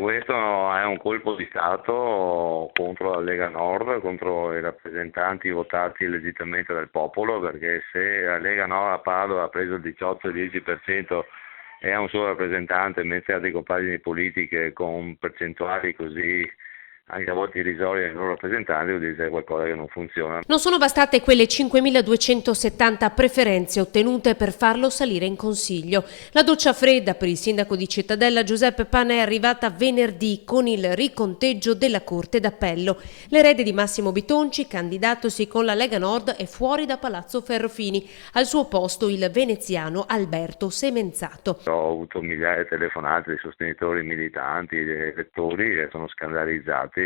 Questo è un colpo di Stato contro la Lega Nord, contro i rappresentanti votati legittimamente dal popolo, perché se la Lega Nord a Padova ha preso il 18-10% e ha un solo rappresentante, mentre altre compagini politiche con percentuali così anche a volte irrisorie ai loro rappresentanti, vuol dire che c'è qualcosa che non funziona. Non sono bastate quelle 5.270 preferenze ottenute per farlo salire in Consiglio. La doccia fredda per il sindaco di Cittadella Giuseppe Pana è arrivata venerdì con il riconteggio della Corte d'Appello. L'erede di Massimo Bitonci, candidatosi con la Lega Nord, è fuori da Palazzo Ferrofini. Al suo posto il veneziano Alberto Semenzato. Ho avuto migliaia di telefonate di sostenitori militanti, di elettori che sono scandalizzati.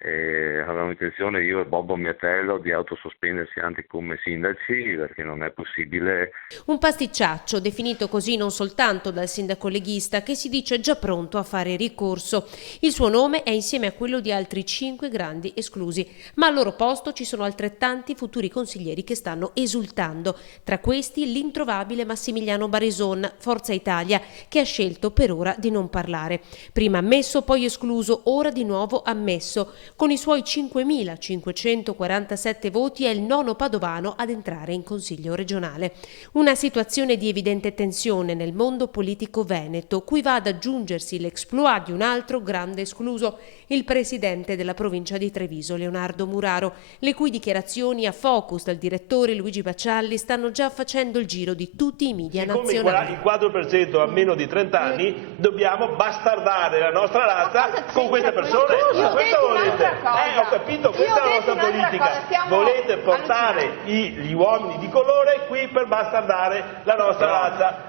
Avevamo intenzione, io e Bobbo Miatello, di autosospendersi anche come sindaci, perché non è possibile. Un pasticciaccio definito così non soltanto dal sindaco leghista, che si dice già pronto a fare ricorso. Il suo nome è insieme a quello di altri 5 grandi esclusi, ma al loro posto ci sono altrettanti futuri consiglieri che stanno esultando. Tra questi l'introvabile Massimiliano Barison, Forza Italia, che ha scelto per ora di non parlare. Prima ammesso, poi escluso, ora di nuovo ammesso. Con i suoi 5.547 voti è il nono padovano ad entrare in Consiglio regionale. Una situazione di evidente tensione nel mondo politico veneto, cui va ad aggiungersi l'exploit di un altro grande escluso, il presidente della provincia di Treviso, Leonardo Muraro, le cui dichiarazioni a focus dal direttore Luigi Baccialli stanno già facendo il giro di tutti i media nazionali. Il 4% ha meno di 30 anni, dobbiamo bastardare la nostra razza con queste persone. Questo volete? Ho capito, questa è la nostra politica. Volete portare gli uomini di colore qui per bastardare la nostra razza.